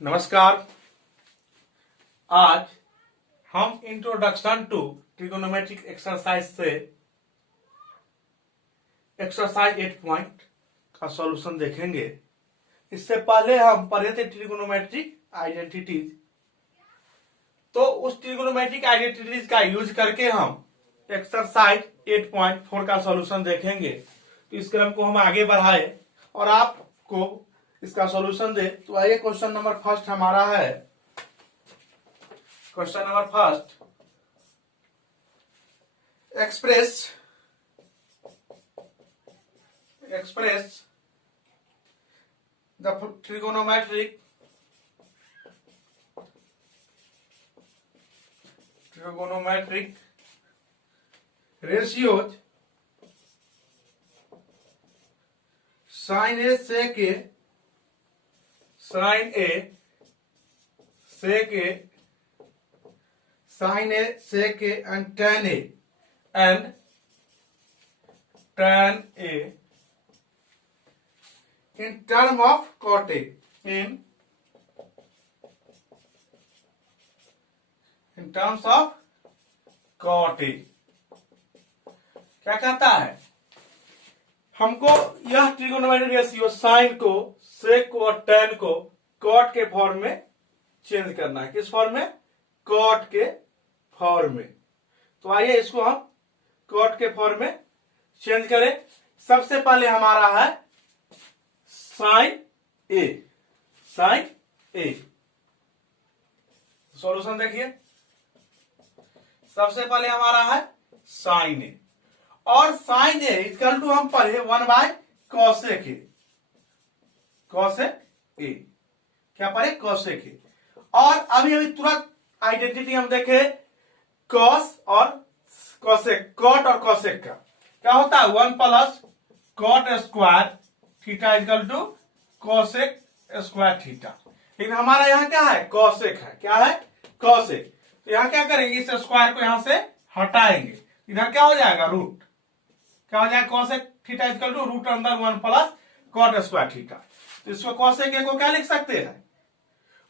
नमस्कार। आज हम इंट्रोडक्शन टू ट्रिगोनोमेट्रिक एक्सरसाइज से एक्सरसाइज 8 पॉइंट का सॉल्यूशन देखेंगे। इससे पहले हम पढ़े थे ट्रिगोनोमेट्रिक आइडेंटिटीज, तो उस ट्रिगोनोमेट्रिक आइडेंटिटीज का यूज करके हम एक्सरसाइज 8.4 का सॉल्यूशन देखेंगे। तो इस क्रम को हम आगे बढ़ाए और आपको इसका सॉल्यूशन दे। तो आइए क्वेश्चन नंबर फर्स्ट हमारा है। Question number first, express the trigonometric ratios sin A sec A sin A sec A sin A sec A and tan A in term of cot A in terms of cot A। क्या कहता है? हमको यह trigonometric ratio sign को, सेक को और tan को cot के फॉर्म में चेंज करना है। किस फॉर्म में? कॉट के फॉर्म में। तो आइए इसको हम कॉट के फॉर्म में चेंज करें। सबसे पहले हमारा है साइन ए। सॉल्यूशन देखिए, सबसे पहले हमारा है साइन ए, और साइन ए इक्वल टू हम पढ़े 1/cosec ए। क्या पढ़े? cosec ए। और अभी तुरंत आइडेंटिटी हम देखे cos और cosec, cot और cosec का क्या होता है? 1 + cot square theta equal to cosec square theta. लेकिन हमारा यहाँ क्या है? cosec है। क्या है? cosec। तो यहाँ क्या करेंगे? इस स्क्वायर को यहां से हटाएंगे, इधर क्या हो जाएगा? रूट। क्या हो जाएगा? cosec theta equal to root अंदर 1 + cot स्क्वायर थीटा। तो इसको cosec ए को क्या लिख सकते हैं?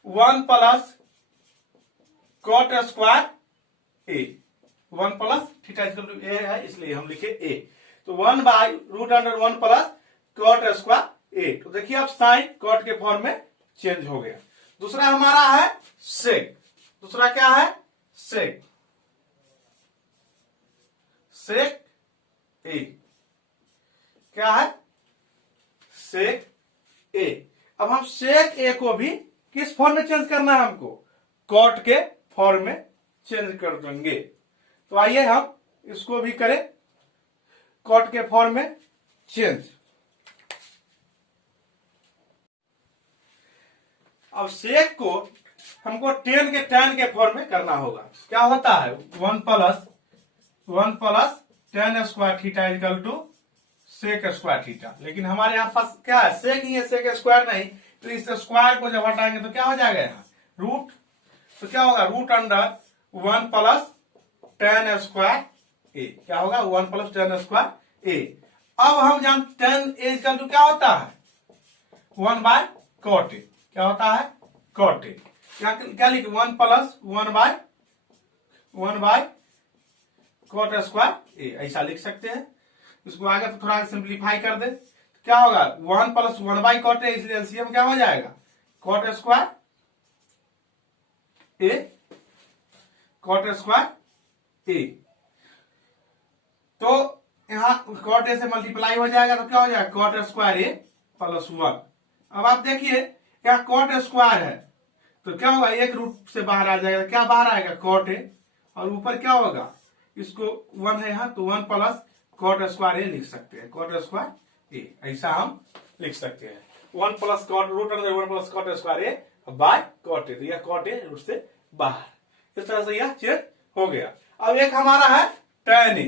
1 + cot square A. 1 + theta equal to A है, इसलिए हम लिखे ए। तो 1/√1 + cot स्क्वायर ए। तो देखिए अब साइन cot के फॉर्म में चेंज हो गया। दूसरा हमारा है सेक। दूसरा क्या है? सेक ए। क्या है? Sec A. अब हम सेक ए को भी किस फॉर्म में चेंज करना है? हमको कॉट के फॉर्म में चेंज कर देंगे। तो आइए हम इसको भी करें कॉट के फॉर्म में चेंज। अब सेक को हमको टेन के फॉर्म में करना होगा। क्या होता है? 1 + tan square theta equal to sec square theta. लेकिन हमारे यहाँ पास क्या है? सेक ही है, सेक स्क्वायर नहीं। तो इस स्क्वायर को जब हटाएंगे तो क्या हो जाएगा? यहाँ रूट। तो क्या होगा? Root under 1 + tan square A. क्या होगा? 1 + tan स्क्वायर ए। अब हम जानते tan ए इक्वल टू क्या होता है? 1/cot ए। क्या होता है? cot ए। क्या लिखे? 1 + 1/cot स्क्वायर ए, ऐसा लिख सकते हैं। इसको आगे तो थोड़ा सिंप्लीफाई कर दे। क्या होगा? 1 + 1/cot ए, इसलिए एलसीएम क्या हो जाएगा? cot square A, cot square A. तो यहां cot ए से मल्टीप्लाई हो जाएगा तो क्या हो जाएगा? cot स्क्वायर ए + 1। अब आप देखिए यहाँ cot स्क्वायर है तो क्या होगा? एक रूट से बाहर आ जाएगा। क्या बाहर आएगा? cot ए। और ऊपर क्या होगा? इसको 1 है यहाँ, तो 1 + cot स्क्वायर ए लिख सकते हैं। cot स्क्वायर ए, ऐसा हम लिख सकते हैं। 1 + cot √1 + cot square A bye cot ए। तो यह cot ए रूट से बाहर। इस तरह से यह चेंज हो गया। अब एक हमारा है tan ए।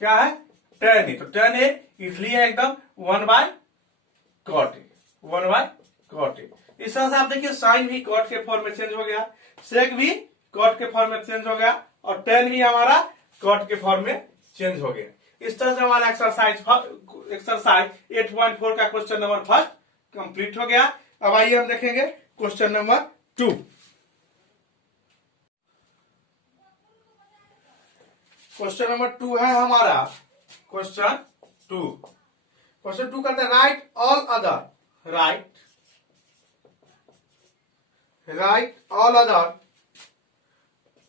क्या है? tan ए। तो tan ए इसलिए एकदम 1/cot ए। 1/cot ए। इस तरह से आप देखिए साइन भी कॉट के फॉर्म में चेंज हो गया, सेक भी कॉट के फॉर्म में चेंज हो गया, और टेन भी हमारा कॉट के फॉर्म में चेंज हो गया। इस तरह से हमारा एक्सरसाइज 8.4 का क्वेश्चन नंबर फर्स्ट कंप्लीट हो गया। अब आइए हम देखेंगे क्वेश्चन नंबर 2। क्वेश्चन नंबर 2 है हमारा क्वेश्चन 2। क्वेश्चन 2 कहते हैं right all other, right all other,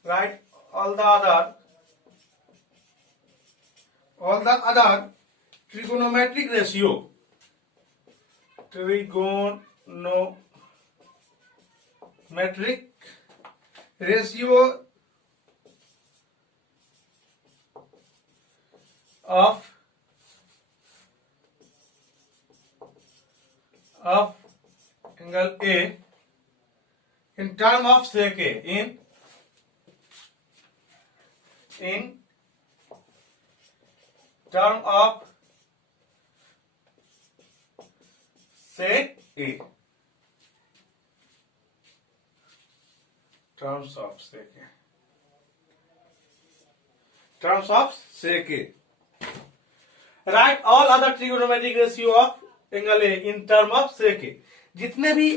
right all the other trigonometric ratio, trigonometric ratio of angle A in term of sec A, in term of sec A, terms of sec A, terms of sec A, right all other trigonometric ratio of angle A in term of sec A. जितने भी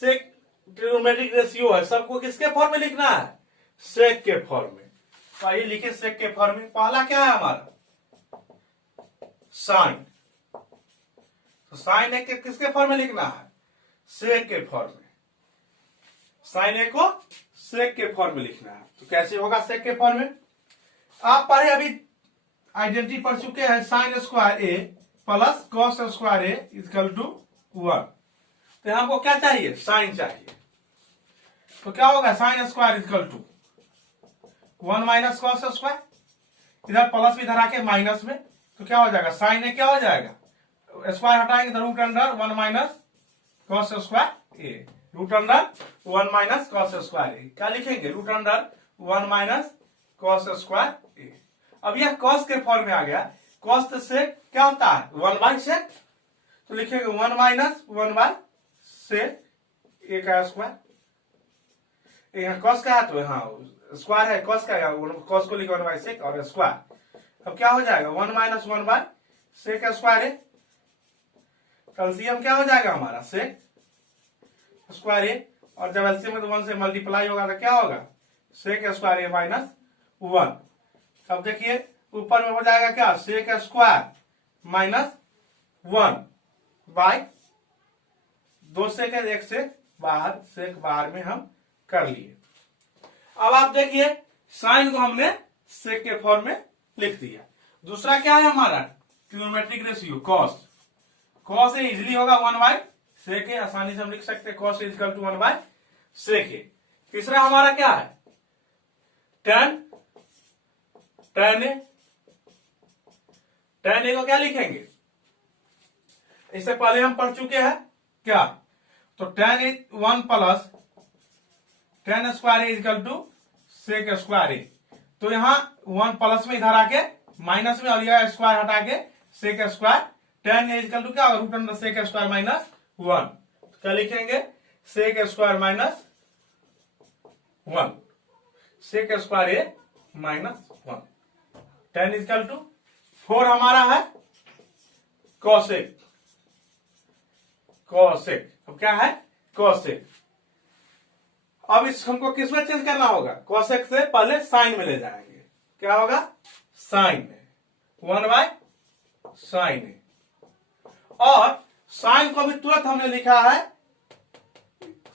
सेक trigonometric ratio है सबको किसके form में लिखना है? सेक के form में। तो आइए लिखे सेक के फॉर्म में। पहला क्या है हमारा? साइन। तो साइन ए के किसके फॉर्म में लिखना है? सेक के फॉर्म में। साइन ए को सेक के फॉर्म में लिखना है। तो कैसे होगा सेक के फॉर्म में? आप पढ़े अभी आइडेंटिटी पढ़ चुके हैं, sine square A plus cos square A equal to 1। तो हमको क्या चाहिए? साइन चाहिए। तो क्या होगा? Sine square equal to 1 minus cos square, इधर प्लस भी इधर आके माइनस में, तो क्या हो जाएगा? साइन ए क्या हो जाएगा? स्क्वायर हटाएंगे तो root under 1 minus cos square A, root under 1 minus cos square A. क्या लिखेंगे? Root under 1 minus cos square A. अब यह कॉस के फॉर्म में आ गया। कॉस से क्या होता है? 1 बाई सेक। तो लिखेंगे 1 माइनस 1 बाई सेक ए का स्क्वायर। यहाँ कॉस का है तो यहाँ स्क्वायर है, कॉस का है, कॉस को लिखे 1 बाई सेक और स्क्वायर। अब क्या हो जाएगा? 1 minus 1 by sec square A. LCM क्या हो जाएगा हमारा? Sec square A. और जब एलसीएम में तो 1 से मल्टीप्लाई होगा तो क्या होगा? Sec square A minus 1। अब देखिए ऊपर में हो जाएगा क्या? सेक स्क्वायर माइनस 1 बाय 2 सेक, 1 से बाहर, सेक बाहर में हम कर लिए। अब आप देखिए साइन को हमने सेक के फॉर्म में लिख दिया। दूसरा क्या है हमारा? Trigonometric ratio cos. Cos A easily होगा 1 बाय सेक ए, आसानी से हम लिख सकते हैं cos is equal to 1 by sec A. तीसरा हमारा क्या है? Tan. Tan A, tan A को क्या लिखेंगे? इससे पहले हम पढ़ चुके हैं क्या? तो tan A 1 plus tan square A equal to sec square A. तो यहां 1 प्लस में इधर आके माइनस में और यह स्क्वायर हटा के sec square, tan A equal to क्या होगा? Root under sec square minus 1। तो क्या लिखेंगे? Sec square minus 1, sec square A minus 1। Tan equal to 4 हमारा है कॉसेक। कॉसेक अब क्या है? कॉसेक। अब इस हमको किस में चेंज करना होगा? कॉसेक से पहले साइन में ले जाएंगे। क्या होगा? साइन में 1 बाय साइन ए। और साइन को भी तुरंत हमने लिखा है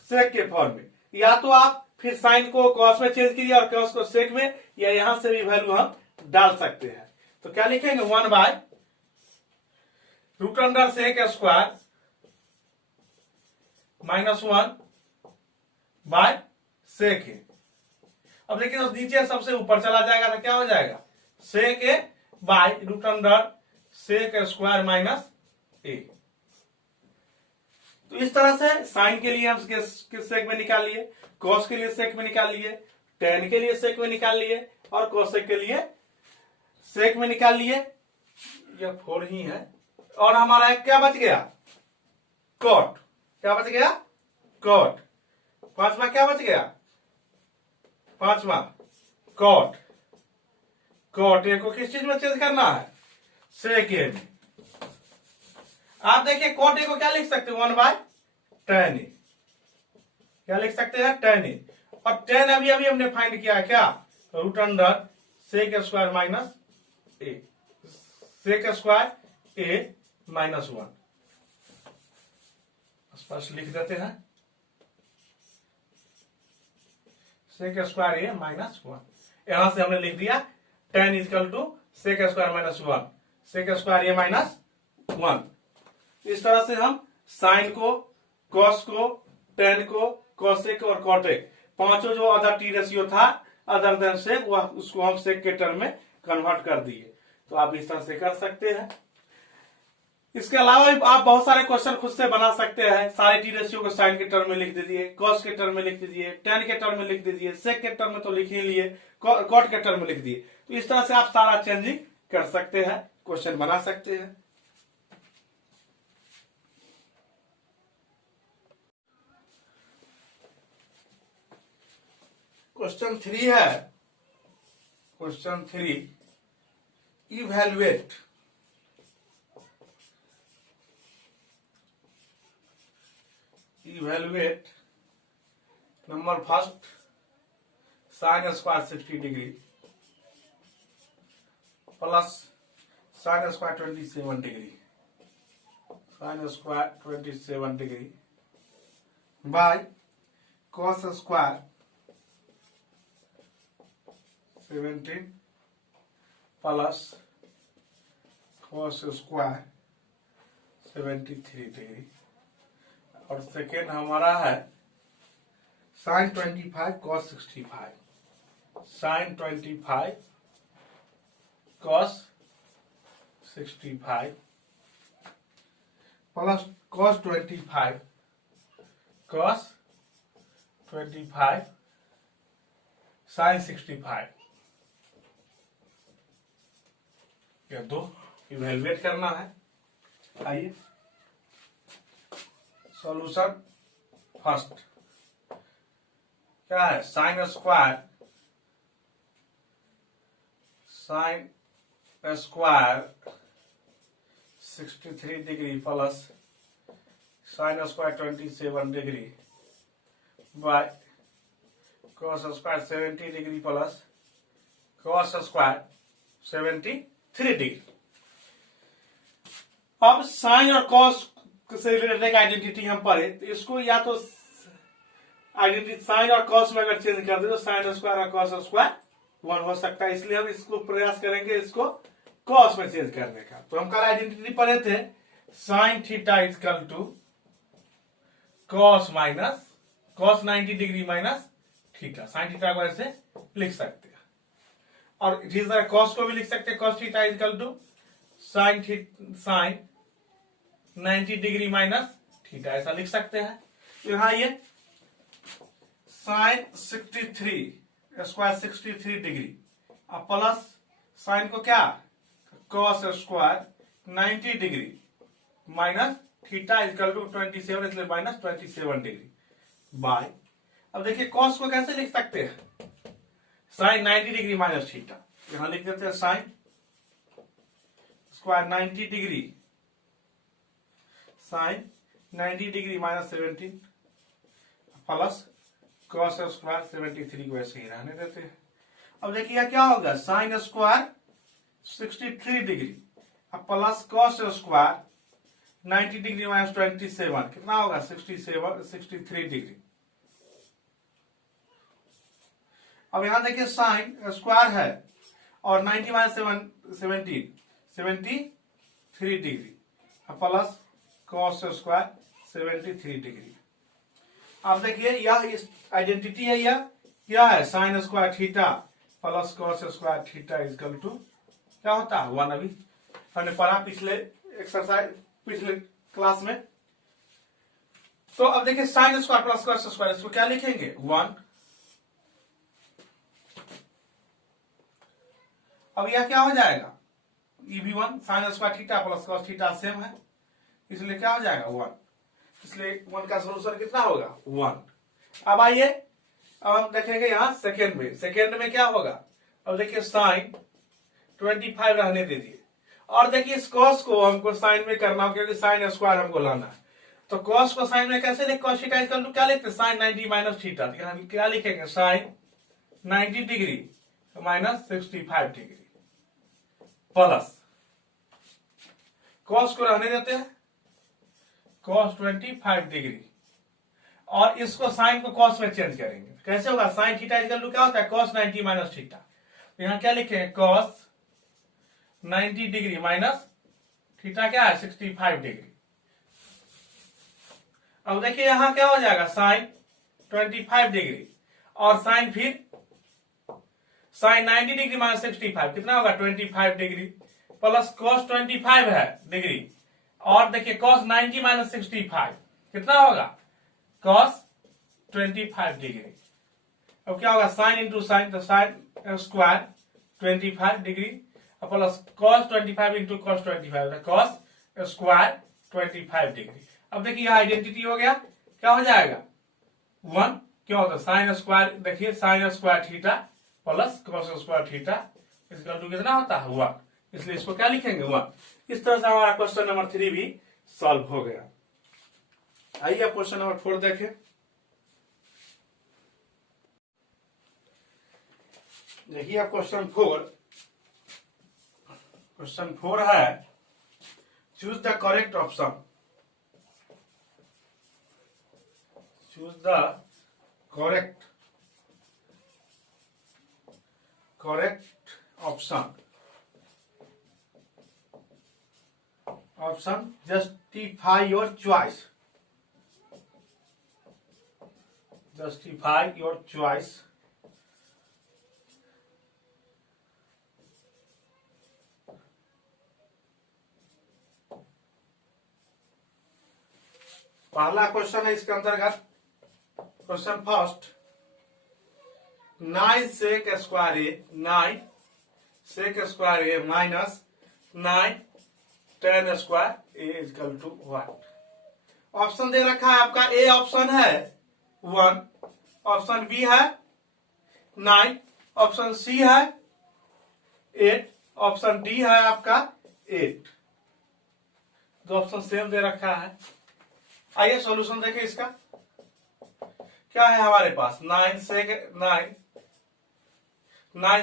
सेक के फॉर्म में। या तो आप फिर साइन को कॉस में चेंज कीजिए और कॉस को सेक में, या यहां से भी वैल्यू हम डाल सकते हैं। तो क्या लिखेंगे? 1 by root under sec square minus 1 by sec A. अब देखिए तो नीचे सबसे ऊपर चला जाएगा तो क्या हो जाएगा? Sec A by root under sec square minus A. तो इस तरह से साइन के लिए हम किस सेक में निकाल लिए, कॉस के लिए सेक में निकाल लिए, टेन के लिए सेक में निकाल लिए और कोसेक के लिए सेक में निकाल लिए। यह 4 ही है। और हमारा एक क्या बच गया? कॉट। क्या बच गया? कॉट। पांचवा क्या बच गया? पांचवा कॉट। कॉट ए को किस चीज में चेंज करना है? सेक ए में। आप देखिए कॉट ए को क्या लिख सकते हो? 1 बाय टेन ए। क्या लिख सकते हैं, tan a। और tan अभी अभी हमने फाइंड किया है क्या, root under sec square minus A, sec square A minus 1। स्पष्ट लिख देते हैं, सेक स्क्वायर ए माइनस 1। यहां से हमने लिख दिया tan equal to sec square minus 1, sec square A minus 1। इस तरह से हम साइन को, कॉस को, tan को, कोसेक और कॉटेक, पांचों जो अदर टी रेशियो था अदर देन सेक, वह उसको हम सेक के टर्म में कन्वर्ट कर दिए। तो आप इस तरह से कर सकते हैं। इसके अलावा आप बहुत सारे क्वेश्चन खुद से बना सकते हैं। सारे टी रेशियो को साइन के टर्म में लिख दीजिए, कॉस के टर्म में लिख दीजिए, tan के टर्म में लिख दीजिए, सेक के टर्म में तो लिख ही लिए, कॉट के टर्म में लिख दिए। तो इस तरह से आप सारा चेंजिंग कर सकते हैं, क्वेश्चन बना सकते हैं। क्वेश्चन 3 है, question 3, evaluate number first sine square 60 degree plus sine square 27 degree, sine square 27 degree by cos square 17 plus cos square 73 degree. और सेकेंड हमारा है sine 25 cos 65, sine 25 cos 65 plus cos 25 cos 25 sine 65। ये दो evaluate करना है। आइए solution first क्या है, sine square 63 degree plus sine square 27 degree by cos square 70 degree plus cos square 73 degree. अब साइन और कॉस से रिलेटेड एक आइडेंटिटी हम पढ़े, तो इसको या तो आइडेंटिटी साइन और कॉस में अगर चेंज कर दे तो साइन स्क्वायर और कॉस स्क्वायर 1 हो सकता है। इसलिए हम इसको प्रयास करेंगे इसको कॉस में चेंज करने का। तो हम कल आइडेंटिटी पढ़े थे sine theta equal to cos minus cos 90 degree minus theta. Sine theta को ऐसे लिख सकते हैं, और इसी तरह कॉस को भी लिख सकते हैं, cos theta equal to sine 90 degree minus theta, ऐसा लिख सकते हैं। तो यहां ये साइन 63 स्क्वायर 63 डिग्री अब प्लस साइन को क्या cos square 90 degree minus theta equal to 27, इसलिए माइनस 27 डिग्री बाय। अब देखिए कॉस को कैसे लिख सकते हैं, साइन 90 डिग्री माइनस थीटा, यहां लिख देते हैं sine square 90 degree sine 90 degree minus 17 plus cos square 73 को ऐसे ही रहने देते हैं। अब देखिए क्या होगा, साइन स्क्वायर 63 डिग्री अब plus cos square 90 degree minus 27 कितना होगा 63 डिग्री। अब यहां देखिए साइन स्क्वायर है और 90 minus 73 degree plus cos square 73 degree. अब देखिए यह इस आइडेंटिटी है, यह क्या है sine square theta plus cos square theta equal to क्या होता है 1। अभी हमने पढ़ा पिछले एक्सरसाइज पिछले क्लास में। तो अब देखिए sine square plus cos square, इसको क्या लिखेंगे 1। अब यह क्या हो जाएगा ये भी 1, sign square theta plus cos theta same है, इसलिए क्या हो जाएगा 1, इसलिए 1 का सोल्यूशन कितना होगा 1। अब आइए अब हम देखेंगे यहां सेकेंड में क्या होगा। अब देखिए साइन 25 रहने दीजिए, और देखिए इस कॉस को हमको साइन में करना हो क्योंकि साइन स्क्वायर हमको लाना है। तो कॉस को साइन में कैसे लिख, कॉस थीटा इक्वल टू क्या लिखते, साइन 90 माइनस थीटा। हम क्या लिखेंगे, sine 90 degree minus 65 degree plus cos को रहने देते हैं, कॉस 25 डिग्री, और इसको साइन को कॉस में चेंज करेंगे। कैसे होगा, साइन थीटा इक्वल टू क्या होता है, कॉस 90 माइनस थीटा। तो यहां क्या लिखेंगे, कॉस 90 डिग्री माइनस थीटा क्या है, 65 डिग्री। अब देखिए यहां क्या हो जाएगा, साइन 25 डिग्री और साइन फिर साइन 90 डिग्री माइनस 65 कितना होगा, 25 डिग्री प्लस कॉस 25 है डिग्री, और देखिए कॉस 90 माइनस 65 कितना होगा, कॉस 25 डिग्री। अब क्या होगा, साइन इंटू साइन, तो sine square 25 degree plus cos 25 into cos 25, cos square 25 degree. अब देखिए यह आइडेंटिटी हो गया, क्या हो जाएगा 1, क्यों होता है साइन स्क्वायर, देखिए sign square theta plus cos square theta इसका टू कितना होता है 1, इसलिए इसको क्या लिखेंगे 1। इस तरह से हमारा क्वेश्चन नंबर 3 भी सॉल्व हो गया। आइए क्वेश्चन नंबर 4 देखें। देखिए अब क्वेश्चन 4 है, choose the correct option, choose the correct option, justify your choice, justify your choice. पहला क्वेश्चन है इसके अंतर्गत, question first, 9 sec square A, 9 sec square A minus 9 tan square A equal to 1। Option दे रखा है आपका, A option है 1, option B है 9, ऑप्शन सी है 8, ऑप्शन डी है आपका 8। दो ऑप्शन सेम दे रखा है। आइए सॉल्यूशन देखें इसका। क्या है हमारे पास, 9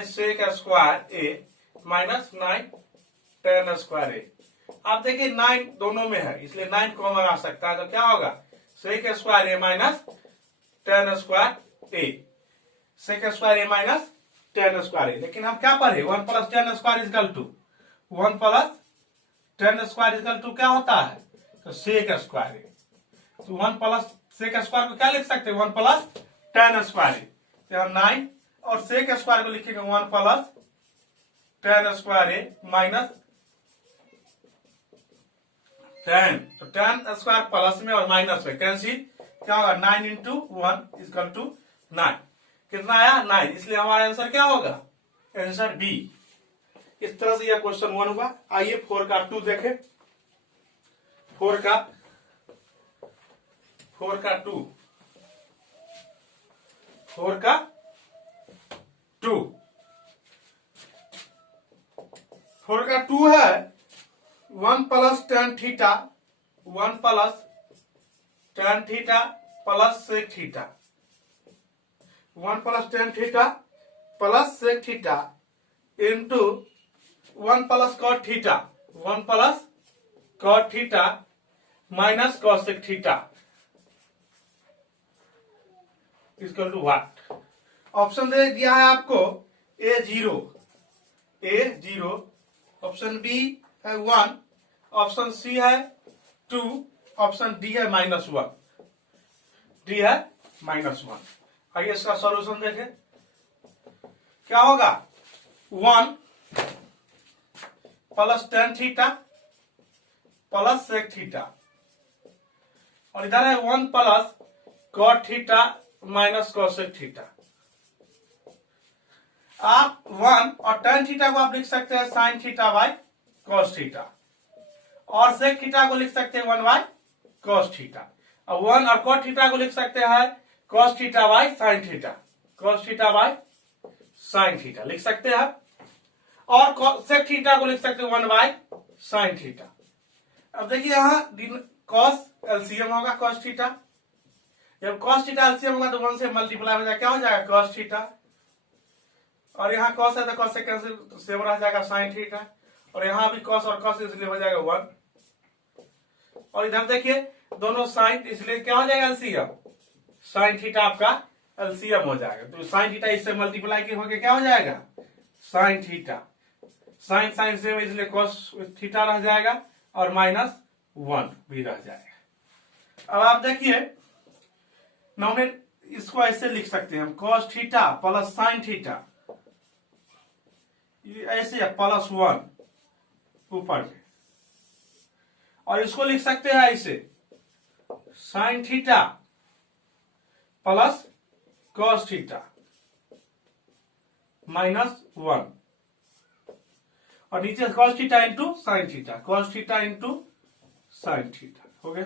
sec square A minus 9 tan square ए। आप देखिए 9 दोनों में है, इसलिए 9 कॉमन आ सकता है, तो क्या होगा sec square A minus tan square A, sec square A minus tan square A. लेकिन हम क्या पढ़े, 1 plus tan square equal to 1 plus tan square equal to क्या होता है, तो सेक स्क्वायर ए। तो 1 प्लस सेक स्क्वायर को क्या लिख सकते हैं, 1 प्लस tan स्क्वायर ए। तो 9 और सेक स्क्वायर को लिखेंगे 1 plus tan square A minus tan, तो tan स्क्वायर प्लस में और माइनस में कैंसिल, क्या होगा 9 इंटू 1 इक्वल टू 9, कितना आया 9, इसलिए हमारा आंसर क्या होगा, आंसर बी। इस तरह से यह क्वेश्चन 1 हुआ। आइए 4 का 2 देखें। 4 का 2, 4 का 2, 4 का 2 है 1 plus tan theta, 1 plus tan theta plus sec theta, 1 plus tan theta plus sec theta into 1 plus cot theta, 1 plus cot theta minus cosec theta equal to what. Option दे दिया है आपको A0, ऑप्शन बी है 1, option C है 2, option D है -1, D है -1। आइए इसका सॉल्यूशन देखें। क्या होगा 1 plus tan theta plus sec theta, और इधर है 1 plus cot theta minus cosec theta. आप 1 और tan थीटा को आप लिख सकते हैं sine theta by cos theta, और सेक थीटा को लिख सकते हैं 1 बाय कॉस थीटा, और 1 और कॉट थीटा को लिख सकते हैं cos theta by sine theta, cos theta by sine theta लिख सकते हैं, और सेक थीटा को लिख सकते हैं 1 बाय साइन थीटा। अब देखिए यहां कॉस एलसीएम होगा कॉस थीटा, जब कॉस थीटा एलसीएम होगा तो 1 से मल्टीप्लाई हो जाएगा, क्या हो जाएगा कॉस थीटा, और यहाँ कॉस है तो कॉस से कैंसिल तो सेम रह जाएगा साइन थीटा, और यहाँ भी कॉस और कॉस इसलिए हो जाएगा 1, और इधर देखिए दोनों साइन इसलिए क्या हो जाएगा एलसीएम, साइन थीटा आपका एलसीएम हो जाएगा, तो साइन थीटा इससे मल्टीप्लाई के होके क्या हो जाएगा sine theta, sine sine same इसलिए कॉस थीटा रह जाएगा और -1 भी रह जाएगा। अब आप देखिए नॉमिनेट इसको ऐसे लिख सकते हैं हम cos theta plus sine theta, ऐसे +1 ऊपर में, और इसको लिख सकते हैं ऐसे sine theta plus cos theta -1, और नीचे cos theta into sine theta, cos theta into sine theta हो गया।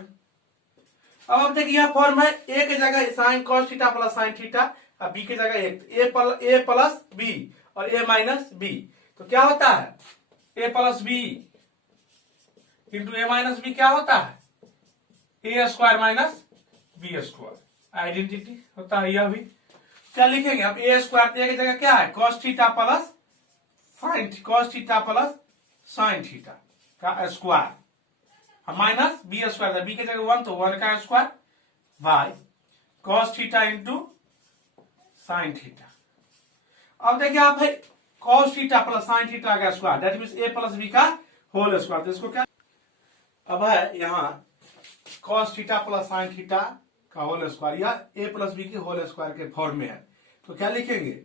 अब आप देखिए यह फॉर्म है ए की जगह sign cos theta plus sine theta, और बी की जगह ए प्लस बी और ए माइनस बी, तो क्या होता है A plus B into A minus B क्या होता है A square minus B square, identity होता है यह भी। क्या लिखेंगे हम ए स्क्वायर, ए की जगह क्या है cos theta plus sine, cos theta plus sine theta का square, minus B square, B की जगह 1 तो 1 का square by cos theta into sine theta. अब देखिए आप है cos theta plus sine theta का square, that means A plus B का होल स्क्वायर, तो इसको क्या अब है यहाँ cos theta plus sine theta का होल स्क्वायर या ए प्लस बी के होल स्क्वायर के फॉर्म में है, तो क्या लिखेंगे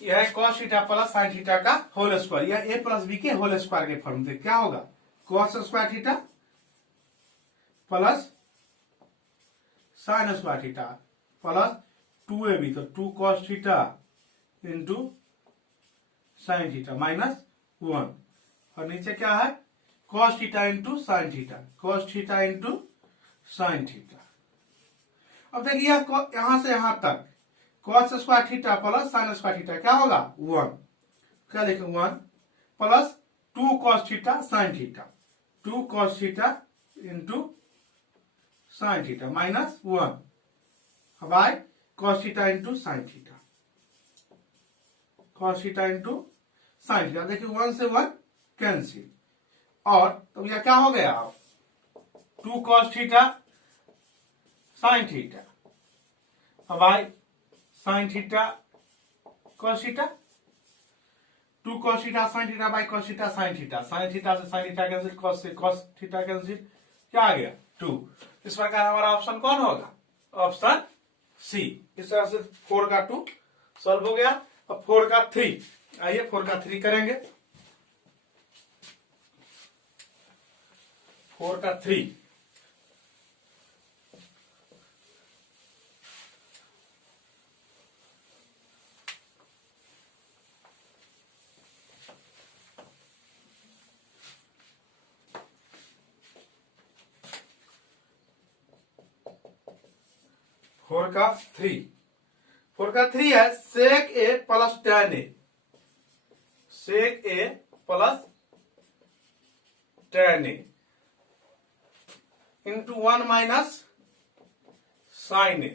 यह है cos theta plus sine theta का होल स्क्वायर या ए प्लस बी के होल स्क्वायर के फॉर्म में, क्या होगा cos square theta plus sine square theta plus 2ab, तो 2 cos theta into sine theta -1, और नीचे क्या है cos theta into sine theta, cos theta into sine theta. अब देखिए यहां से यहां तक cos square theta plus sine square theta क्या होगा 1, क्या लिखे 1 plus 2 cos theta sine theta, 2 cos theta into sine theta -1 bye cos theta into sine theta, cos theta into sine theta, देखिए 1 से 1 कैंसिल, और तो यह क्या हो गया 2 cos theta sine theta by sine theta cos theta, 2 cos theta sine theta by cos theta sine theta, sine theta से sine theta cancel, cos से कॉस थीटा कैंसिल, क्या आ गया 2। इस प्रकार हमारा ऑप्शन कौन होगा ऑप्शन सी। इस तरह से 4 का 2 सॉल्व हो गया। अब 4 का 3, आइए 4 का 3 करेंगे। 4 का 3 4 का 3, 4 का 3 है sec a plus tan a, sec a plus tan a इंटू 1 minus sine A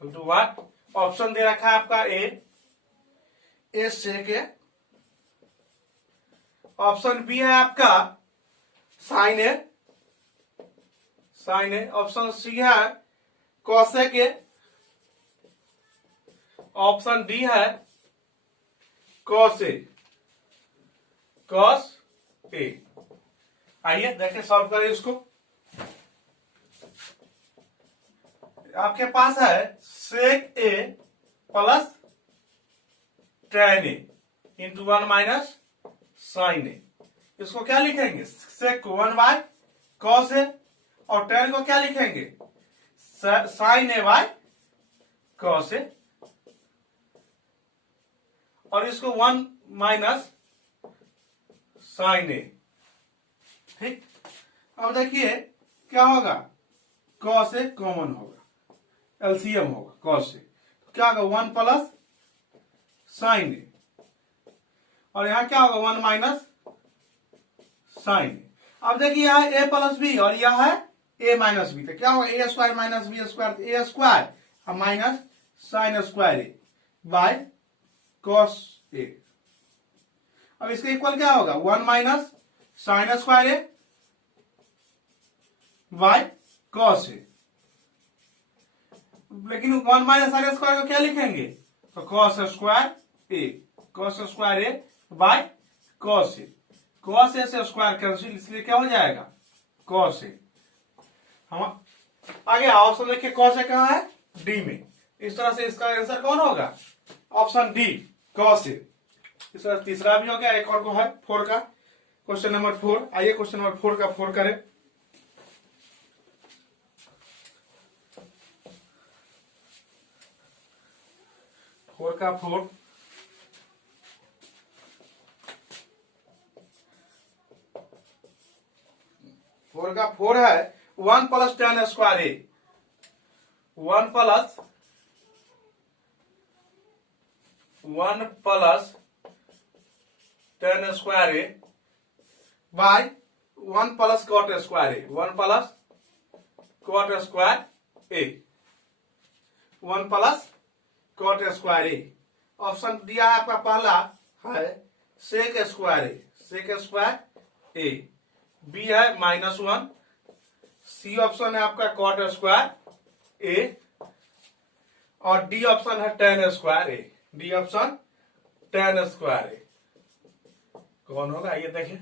into what, option दे रखा है आपका A sec a, option B है आपका साइन ए, ऑप्शन सी है कॉसेक ए, ऑप्शन डी है कॉस ए, कॉस ए। आइए देखिए सॉल्व करें इसको। आपके पास है sec A plus tan A into 1 minus sine A, इसको क्या लिखेंगे सेक को 1 बाय कॉस ए और tan को क्या लिखेंगे, साइन ए बाय कॉस ए, और इसको 1 माइनस साइन ए। ठीक, अब देखिए क्या होगा, कॉस ए कॉमन होगा, एलसीएम होगा कॉस से, तो क्या होगा 1 प्लस साइन ए, और यहां क्या होगा 1 माइनस साइन ए। अब देखिए यहां ए प्लस बी और यह है ए माइनस बी, तो क्या होगा A square minus B square, A square minus sine square A by cos A. अब इसका इक्वल क्या होगा 1 minus sine square A by cos A, लेकिन 1 माइनस साइन स्क्वायर को क्या लिखेंगे, तो cos square A, cos square A by cos A, cos A से स्क्वायर कैंसिल, इसलिए क्या हो जाएगा कॉस ए। हम आगे ऑप्शन देखिए, कॉस ए कहां है, डी में, इस तरह से इसका आंसर कौन होगा, ऑप्शन डी कॉस ए। इस तरह तीसरा भी हो गया, एक और को है 4 का, क्वेश्चन नंबर 4। आइए क्वेश्चन नंबर 4 का 4 करें। फोर का 4, फोर का 4 है 1 plus tan square A, 1 plus tan square A bye 1 plus cot square A, 1 plus cot square A, 1 plus cot square A. Option दिया है आपका पहला है सेक square A, sec square A, B है -1, सी ऑप्शन है आपका कॉट स्क्वायर ए, और D option है tan स्क्वायर ए, डी ऑप्शन tan स्क्वायर ए। कौन होगा, आइए देखें,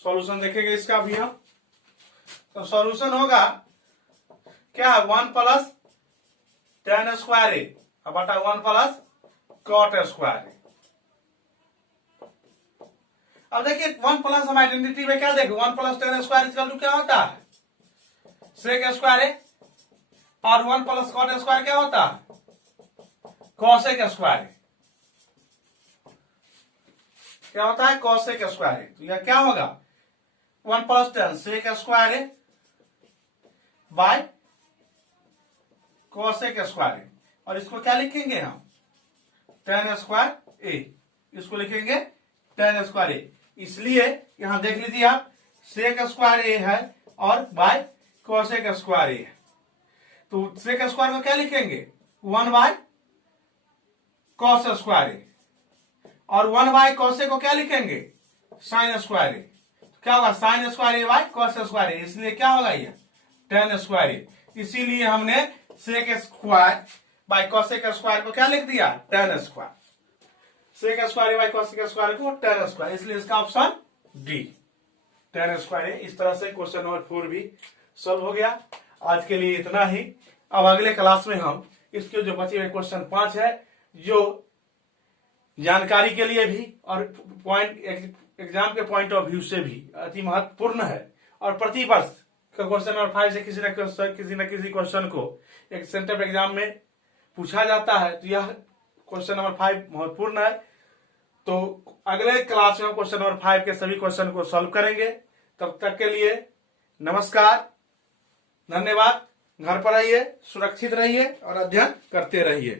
सॉल्यूशन देखेंगे इसका भी हम। तो सॉल्यूशन होगा क्या, 1 प्लस tan स्क्वायर ए बटा 1 प्लस कॉट स्क्वायर ए। अब देखिए 1 प्लस हम आइडेंटिटी में क्या देखें, 1 plus tan square equal to क्या होता है, सेक स्क्वायर ए, और 1 प्लस कॉट स्क्वायर क्या होता है, कॉसेक स्क्वायर ए। क्या होता है, कॉसेक स्क्वायर ए। तो यह क्या होगा 1 plus tan sec square A by cosec square A, और इसको क्या लिखेंगे हम, tan स्क्वायर ए, इसको लिखेंगे tan स्क्वायर ए। इसलिए यहां देख लीजिए आप, सेक स्क्वायर ए है और बाय कॉसेक स्क्वायर ए है, तो सेक स्क्वायर को क्या लिखेंगे 1 बाय कॉस स्क्वायर ए, और 1 बाय कॉसे को क्या लिखेंगे साइन स्क्वायर ए। तो क्या होगा sine square A by cos square A, इसलिए क्या होगा ये tan स्क्वायर ए। इसीलिए हमने sec square by cosec square को क्या लिख दिया tan square, sec square by cosec square को tan स्क्वायर, इसलिए इसका ऑप्शन डी tan स्क्वायर है। इस तरह से क्वेश्चन नंबर 4 भी सॉल्व हो गया। आज के लिए इतना ही। अब अगले क्लास में हम इसके जो बचे हुए क्वेश्चन 5 है, जो जानकारी के लिए भी और पॉइंट एग्जाम के पॉइंट ऑफ व्यू से भी अति महत्वपूर्ण है, और प्रतिवर्ष का क्वेश्चन नंबर 5 से किसी न किसी क्वेश्चन को एक सेंटर एग्जाम में पूछा जाता है, तो यह क्वेश्चन नंबर 5 महत्वपूर्ण है। तो अगले क्लास में हम क्वेश्चन नंबर 5 के सभी क्वेश्चन को सॉल्व करेंगे। तब तक के लिए नमस्कार, धन्यवाद। घर पर रहिए, सुरक्षित रहिए और अध्ययन करते रहिए।